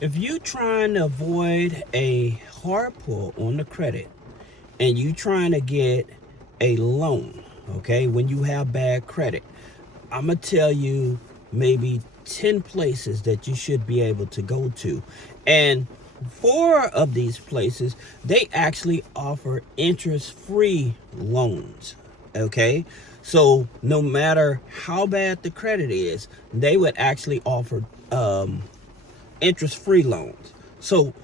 If you trying to avoid a hard pull on the credit and you trying to get a loan, okay, when you have bad credit, I'm going to tell you maybe 10 places that you should be able to go to. And 4 of these places, they actually offer interest-free loans, okay? So no matter how bad the credit is, they would actually offer interest-free loans. So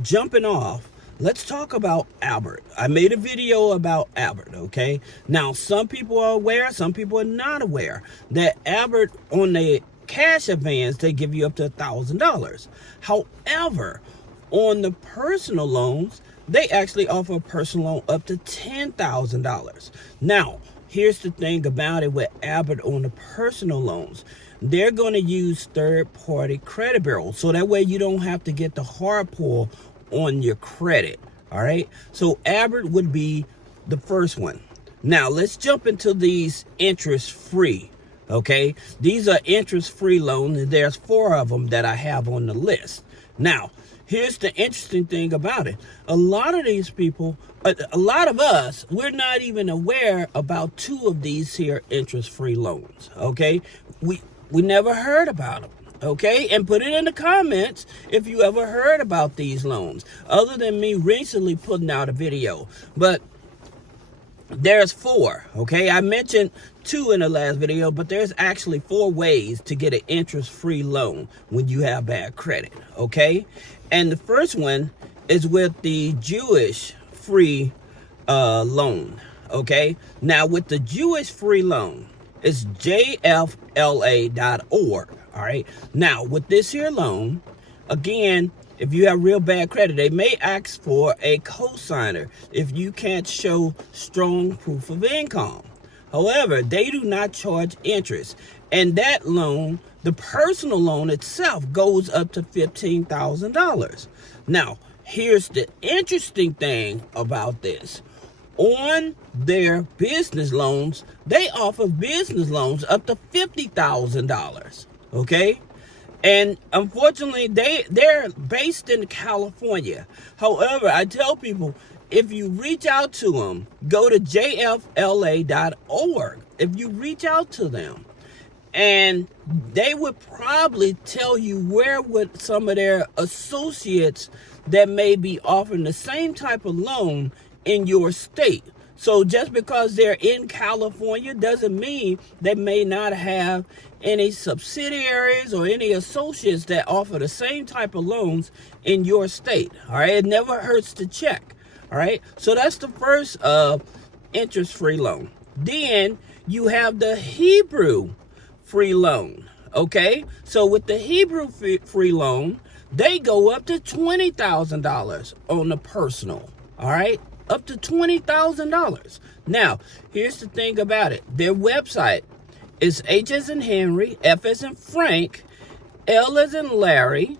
jumping off, let's talk about Albert. I made a video about Albert, okay? Now, some people are aware, some people are not aware that Albert, on the cash advance, they give you up to $1,000. However, on the personal loans, they actually offer a personal loan up to $10,000. Now, here's the thing about it with Albert on the personal loans. They're going to use third-party credit bureaus, so that way you don't have to get the hard pull on your credit. All right, so Albert would be the first one. Now let's jump into these interest-free. Okay, these are interest-free loans, and there's 4 of them that I have on the list. Now, here's the interesting thing about it. A lot of these people, a lot of us, we're not even aware about 2 of these here interest-free loans. Okay, we never heard about them. Okay, and put it in the comments if you ever heard about these loans, other than me recently putting out a video. But there's 4, okay? I mentioned 2 in the last video, but there's actually 4 ways to get an interest-free loan when you have bad credit, okay? And the first one is with the Jewish free loan, okay? Now, with the Jewish free loan, it's jfla.org, all right? Now, with this here loan, again, if you have real bad credit, they may ask for a cosigner if you can't show strong proof of income. However, they do not charge interest. And that loan, the personal loan itself, goes up to $15,000. Now, here's the interesting thing about this. On their business loans, they offer business loans up to $50,000, okay? And unfortunately, they're based in California. However, I tell people, if you reach out to them, go to jfla.org. If you reach out to them, and they would probably tell you where would some of their associates that may be offering the same type of loan in your state. So just because they're in California doesn't mean they may not have any subsidiaries or any associates that offer the same type of loans in your state. All right, it never hurts to check. All right, so that's the first interest-free loan. Then you have the Hebrew free loan. Okay, so with the Hebrew free loan, they go up to $20,000 on the personal. All right, up to $20,000. Now, here's the thing about it. Their website is H as in Henry, F as in Frank, L as in Larry,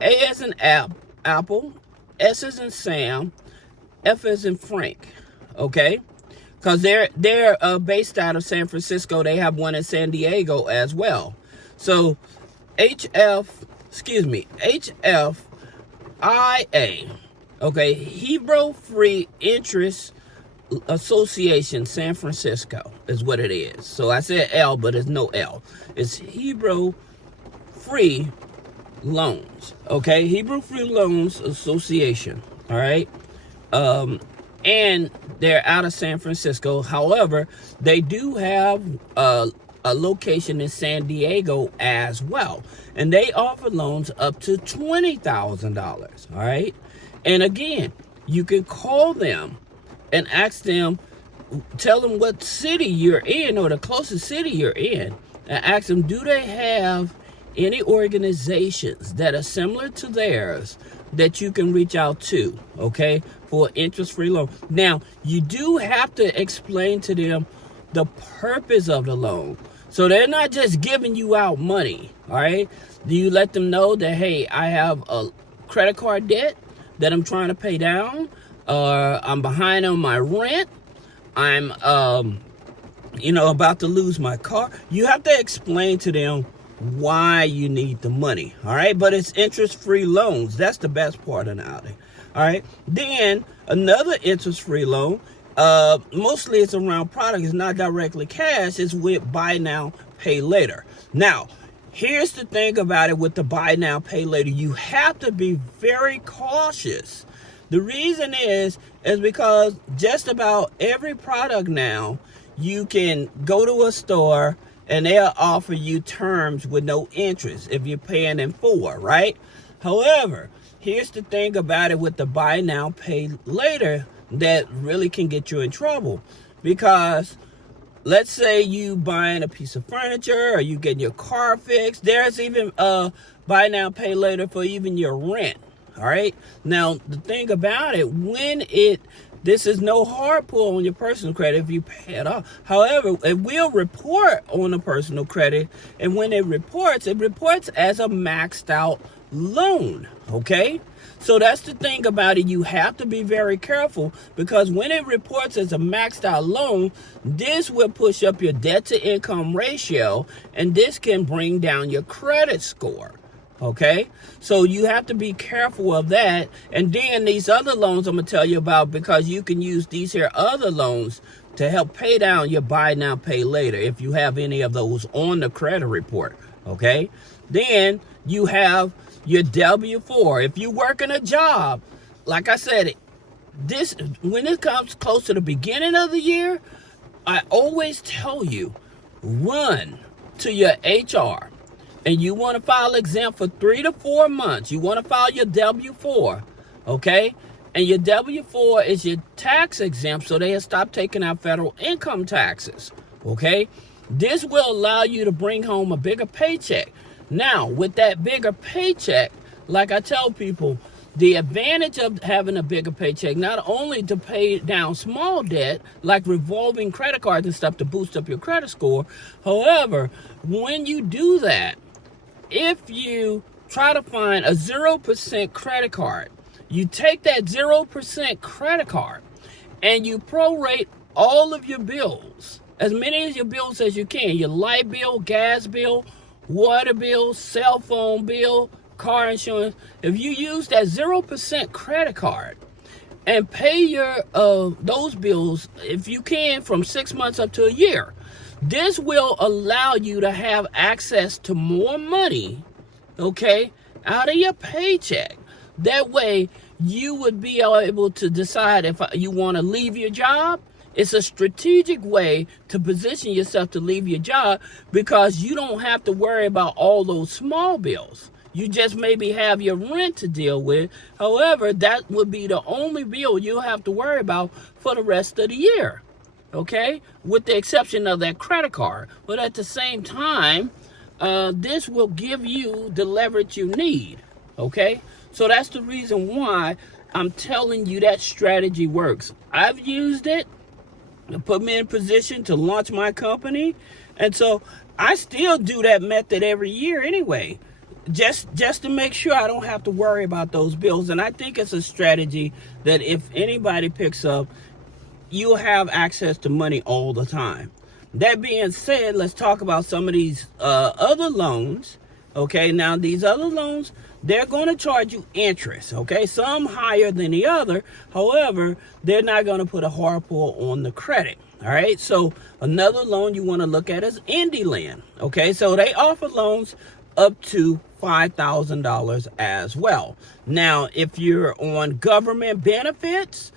A as in Apple, S as in Sam, F as in Frank. Okay, because they're based out of San Francisco. They have one in San Diego as well. So HFIA. Okay, Hebrew Free Interest Association, San Francisco is what it is. So I said L, but it's no L. It's Hebrew Free Loans. Okay, Hebrew Free Loans Association. All right, and they're out of San Francisco. However, they do have a location in San Diego as well, and they offer loans up to $20,000. All right. And again, you can call them and ask them, tell them what city you're in or the closest city you're in, and ask them, do they have any organizations that are similar to theirs that you can reach out to, okay, for interest-free loan. Now, you do have to explain to them the purpose of the loan. So they're not just giving you out money, all right? Do you let them know that, hey, I have a credit card debt that I'm trying to pay down, I'm behind on my rent, I'm about to lose my car. You have to explain to them why you need the money. All right, but it's interest-free loans. That's the best part about it. All right, then another interest-free loan, mostly it's around product. It's not directly cash. It's with buy now, pay later. Now, here's the thing about it with the buy now, pay later. You have to be very cautious. The reason is because just about every product now, you can go to a store and they'll offer you terms with no interest if you're paying in full, right? However, here's the thing about it with the buy now, pay later that really can get you in trouble. Because let's say you buying a piece of furniture or you getting your car fixed. There's even buy now, pay later for even your rent. All right. Now, the thing about it, this is no hard pull on your personal credit if you pay it off. However, it will report on a personal credit. And when it reports as a maxed out loan. Okay. So that's the thing about it. You have to be very careful, because when it reports as a maxed out loan, this will push up your debt to income ratio, and this can bring down your credit score. Okay, so you have to be careful of that. And then these other loans I'm gonna tell you about, because you can use these here other loans to help pay down your buy now, pay later if you have any of those on the credit report. Okay, then you have your W-4. If you work in a job, like I said, when it comes close to the beginning of the year, I always tell you, run to your HR. And you want to file exempt for 3 to 4 months. You want to file your W-4, okay? And your W-4 is your tax exempt, so they'll stop taking out federal income taxes, okay? This will allow you to bring home a bigger paycheck. Now, with that bigger paycheck, like I tell people, the advantage of having a bigger paycheck, not only to pay down small debt, like revolving credit cards and stuff to boost up your credit score. However, when you do that, if you try to find a 0% credit card, you take that 0% credit card and you prorate all of your bills, as many of your bills as you can, your light bill, gas bill, water bill, cell phone bill, car insurance. If you use that 0% credit card and pay your those bills, if you can, from 6 months up to a year, this will allow you to have access to more money, okay, out of your paycheck. That way, you would be able to decide if you want to leave your job. It's a strategic way to position yourself to leave your job, because you don't have to worry about all those small bills. You just maybe have your rent to deal with. However, that would be the only bill you'll have to worry about for the rest of the year. Okay, with the exception of that credit card. But at the same time, this will give you the leverage you need. Okay, so that's the reason why I'm telling you that strategy works. I've used it to put me in position to launch my company, and so I still do that method every year anyway, just to make sure I don't have to worry about those bills. And I think it's a strategy that if anybody picks up, you'll have access to money all the time. That being said, let's talk about some of these other loans. Okay, now these other loans, they're going to charge you interest. Okay, some higher than the other. However, they're not going to put a hard pull on the credit. All right, so another loan you want to look at is IndyLand. Okay, so they offer loans up to $5,000 as well. Now, if you're on government benefits,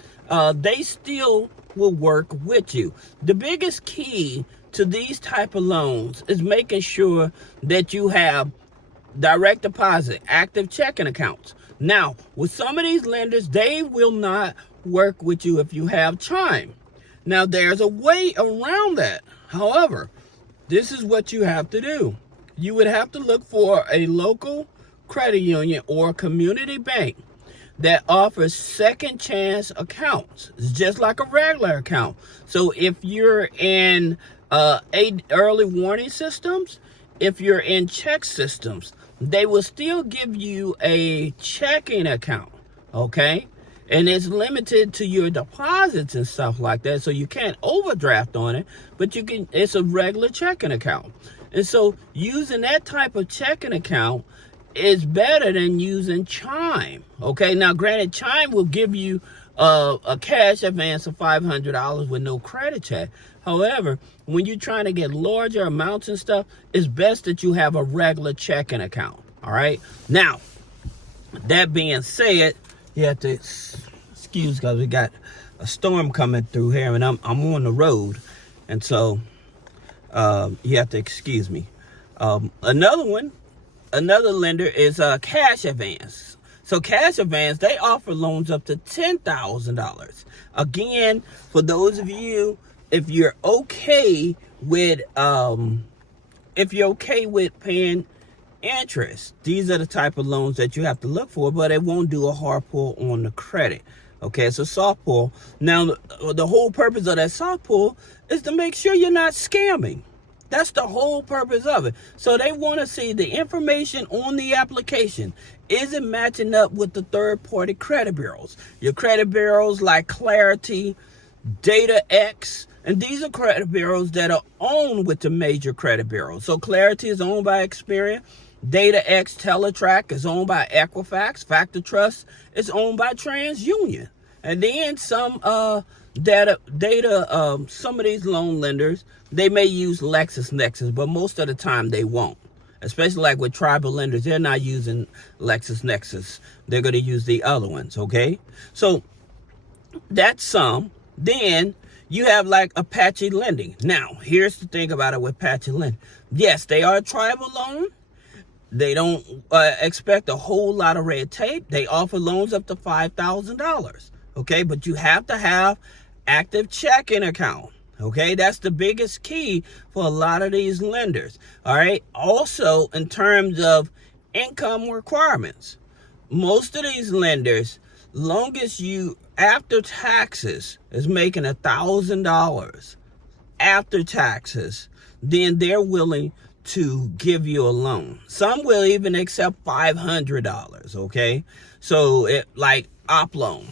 they still will work with you. The biggest key to these type of loans is making sure that you have direct deposit, active checking accounts. Now, with some of these lenders, they will not work with you if you have Chime. Now, there's a way around that. However, this is what you have to do. You would have to look for a local credit union or community bank that offers second chance accounts. It's just like a regular account. So if you're in early warning systems, if you're in check systems, they will still give you a checking account, okay? And it's limited to your deposits and stuff like that, so you can't overdraft on it, but you can. It's a regular checking account. And so using that type of checking account is better than using Chime. Okay, now granted, Chime will give you a cash advance of $500 with no credit check. However, when you're trying to get larger amounts and stuff, it's best that you have a regular checking account. All right. Now, that being said, you have to excuse because we got a storm coming through here, and I'm on the road, and so you have to excuse me. Another lender is Cash Advance. So Cash Advance, they offer loans up to $10,000. Again, for those of you, if you're okay with paying interest, these are the type of loans that you have to look for, but it won't do a hard pull on the credit. Okay, it's a soft pull. Now, the whole purpose of that soft pull is to make sure you're not scamming. That's the whole purpose of it. So they want to see the information on the application. Is it matching up with the third-party credit bureaus? Your credit bureaus like Clarity, DataX, and these are credit bureaus that are owned with the major credit bureaus. So Clarity is owned by Experian. DataX Teletrack is owned by Equifax. Factor Trust is owned by TransUnion. And then some some of these loan lenders, they may use LexisNexis, but most of the time they won't. Especially like with tribal lenders, they're not using LexisNexis. They're going to use the other ones, okay? So that's some. Then you have like Apache Lending. Now, here's the thing about it with Apache Lending. Yes, they are a tribal loan. They don't expect a whole lot of red tape. They offer loans up to $5,000, okay? But you have to have active checking account, okay? That's the biggest key for a lot of these lenders, all right? Also, in terms of income requirements, most of these lenders, long as you, after taxes, is making $1,000 after taxes, then they're willing to give you a loan. Some will even accept $500, okay? So it like OpLoan,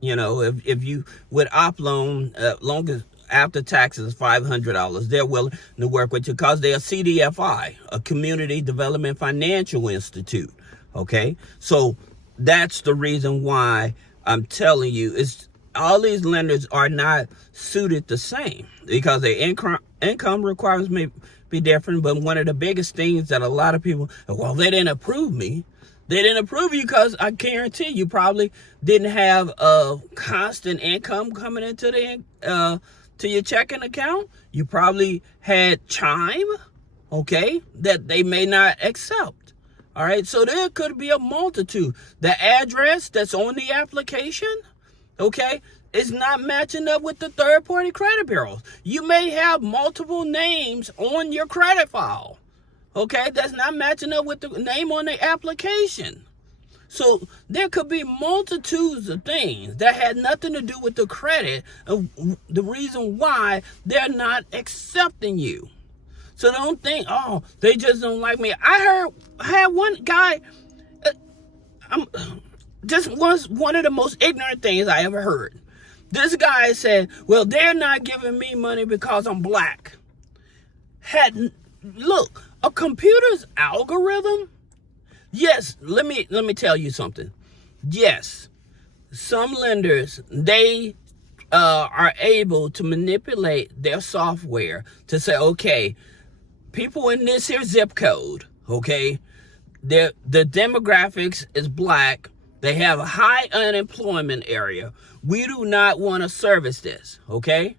you know, if you with OpLoan, long as after taxes is $500, they're willing to work with you because they're a CDFI, a Community Development Financial Institute, okay? So that's the reason why I'm telling you, is all these lenders are not suited the same because their income requirements may be different. But one of the biggest things that a lot of people, well, they didn't approve me. They didn't approve you because I guarantee you probably didn't have a constant income coming into the to your checking account. You probably had Chime, okay, that they may not accept. All right, so there could be a multitude. The address that's on the application, okay, is not matching up with the third-party credit bureaus. You may have multiple names on your credit file, okay, that's not matching up with the name on the application. So there could be multitudes of things that had nothing to do with the credit, the reason why they're not accepting you. So don't think, oh, they just don't like me. I had one guy, this was one of the most ignorant things I ever heard. This guy said, well, they're not giving me money because I'm black. Look, a computer's algorithm, yes, let me tell you something. Yes, some lenders, they are able to manipulate their software to say, okay, people in this here zip code, okay, the demographics is black. They have a high unemployment area. We do not want to service this, okay?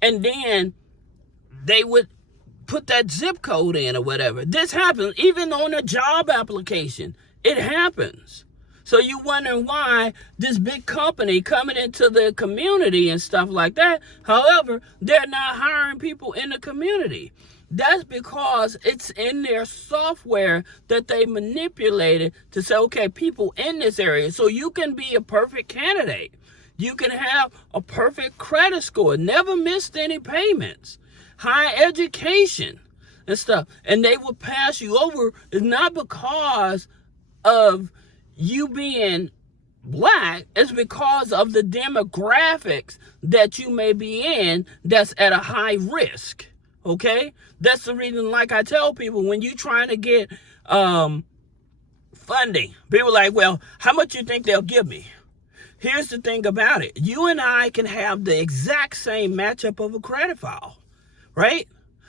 And then they would put that zip code in or whatever. This happens even on a job application. It happens. So you wondering why this big company coming into the community and stuff like that, however, they're not hiring people in the community. That's because it's in their software that they manipulated to say, okay, people in this area. So you can be a perfect candidate. You can have a perfect credit score, never missed any payments, high education and stuff. And they will pass you over. It's not because of you being black, it's because of the demographics that you may be in that's at a high risk. Okay? That's the reason, like I tell people, when you're trying to get funding, people are like, well, how much you think they'll give me? Here's the thing about it. You and I can have the exact same matchup of a credit file, right?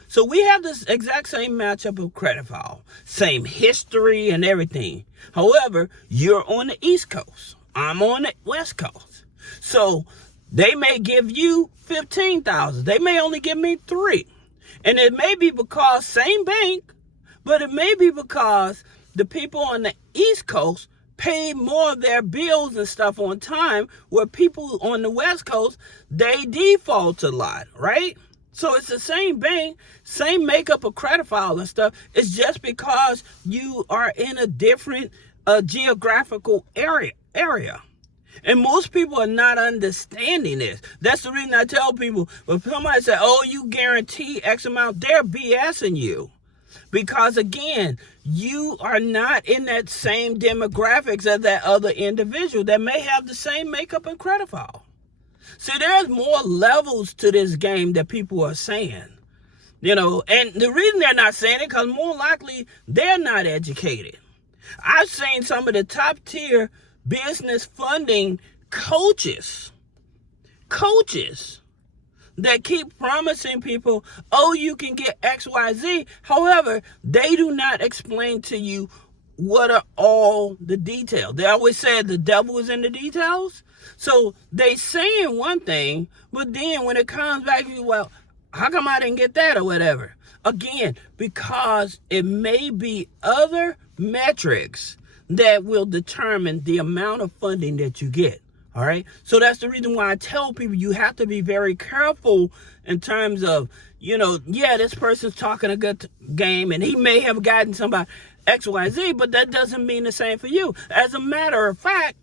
So we have this exact same matchup of credit file, same history and everything. However, you're on the East Coast. I'm on the West Coast. So they may give you $15,000. They may only give me $3,000. And it may be because same bank, but it may be because the people on the East Coast pay more of their bills and stuff on time, where people on the West Coast, they default a lot, right? So it's the same bank, same makeup of credit file and stuff. It's just because you are in a different geographical area. And most people are not understanding this. That's the reason I tell people, when somebody says, oh, you guarantee X amount, they're BSing you. Because again, you are not in that same demographics as that other individual that may have the same makeup and credit file. See, there's more levels to this game that people are saying. You know, and the reason they're not saying it, because more likely they're not educated. I've seen some of the top tier business funding coaches that keep promising people, oh, you can get XYZ. However, they do not explain to you what are all the details. They always say the devil is in the details. So they saying one thing, but then when it comes back, well, how come I didn't get that or whatever? Again, because it may be other metrics that will determine the amount of funding that you get. All right. So that's the reason why I tell people you have to be very careful in terms of, you know, yeah, this person's talking a good game and he may have gotten somebody XYZ, but that doesn't mean the same for you. As a matter of fact,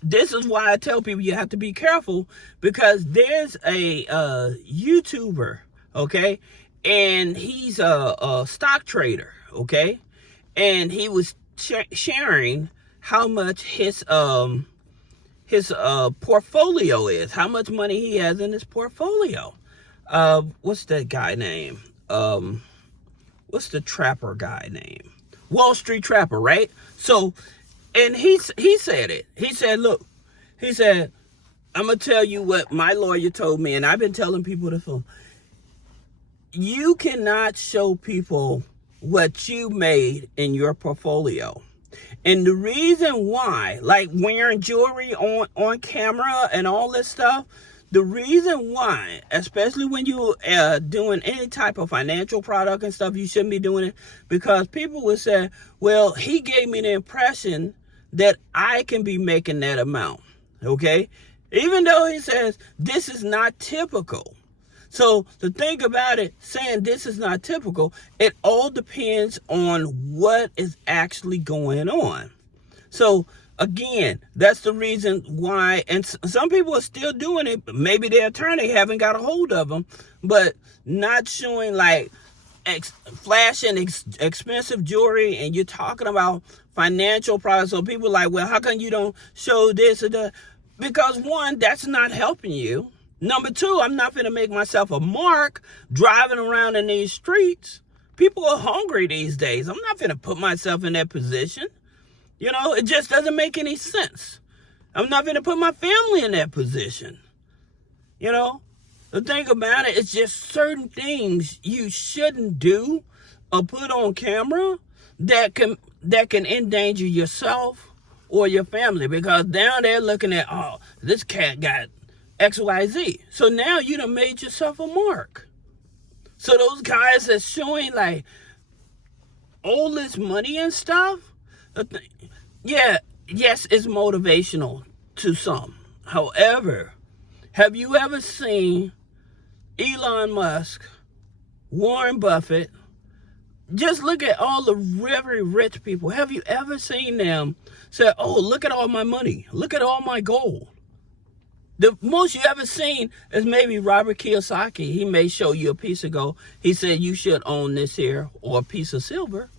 this is why I tell people you have to be careful, because there's a YouTuber, okay, and he's a stock trader, okay, and he was sharing how much his portfolio is, how much money he has in his portfolio. What's that guy name? What's the trapper guy name? Wall Street Trapper, right? So, and he said it. He said, look, he said, I'm going to tell you what my lawyer told me, and I've been telling people this for. You cannot show people what you made in your portfolio. And the reason why, like wearing jewelry on camera and all this stuff, the reason why, especially when you're doing any type of financial product and stuff, you shouldn't be doing it, because people will say, well, he gave me the impression that I can be making that amount, okay? Even though he says this is not typical. So the thing about it, saying this is not typical, it all depends on what is actually going on. So again, that's the reason why, and some people are still doing it. Maybe their attorney haven't got a hold of them, but not showing like flashing expensive jewelry, and you're talking about financial products. So people are like, well, how come you don't show this or that? Because one, that's not helping you. Number two, I'm not going to make myself a mark driving around in these streets. People are hungry these days. I'm not going to put myself in that position. You know, it just doesn't make any sense. I'm not going to put my family in that position. You know, the thing about it, it's just certain things you shouldn't do or put on camera that can endanger yourself or your family, because now they're looking at, oh, this cat got XYZ. So now you done made yourself a mark. So those guys that's showing like all this money and stuff, yeah, yes, it's motivational to some. However, have you ever seen Elon Musk, Warren Buffett? Just look at all the very rich people. Have you ever seen them say, oh, look at all my money, look at all my gold? The most you ever seen is maybe Robert Kiyosaki. He may show you a piece of gold. He said you should own this here, or a piece of silver.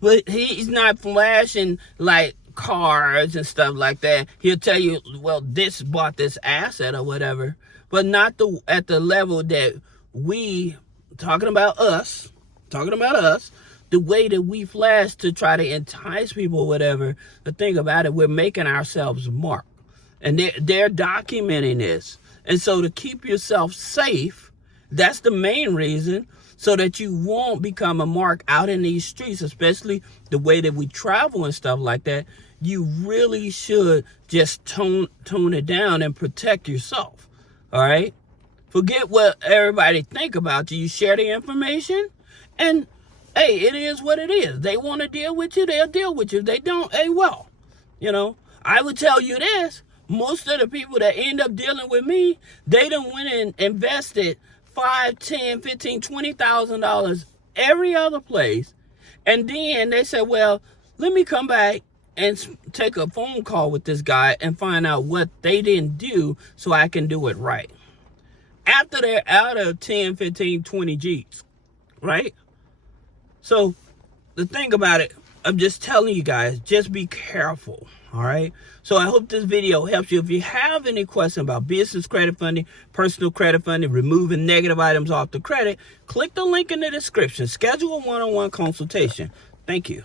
But he's not flashing like cars and stuff like that. He'll tell you, well, this bought this asset or whatever, but not at the level that talking about us, the way that we flash to try to entice people or whatever, the thing about it, we're making ourselves mark. And they're documenting this. And so to keep yourself safe, that's the main reason, so that you won't become a mark out in these streets, especially the way that we travel and stuff like that. You really should just tone it down and protect yourself. All right? Forget what everybody think about you. You share the information, and hey, it is what it is. They want to deal with you, they'll deal with you. If they don't, hey, well, I would tell you this. Most of the people that end up dealing with me, they done went and invested $5, $10, $15, $20,000 every other place. And then they said, well, let me come back and take a phone call with this guy and find out what they didn't do so I can do it right. After they're out of 10, 15, 20 G's, right? So the thing about it, I'm just telling you guys, just be careful, all right? So I hope this video helps you. If you have any questions about business credit funding, personal credit funding, removing negative items off the credit, click the link in the description. Schedule a one-on-one consultation. Thank you.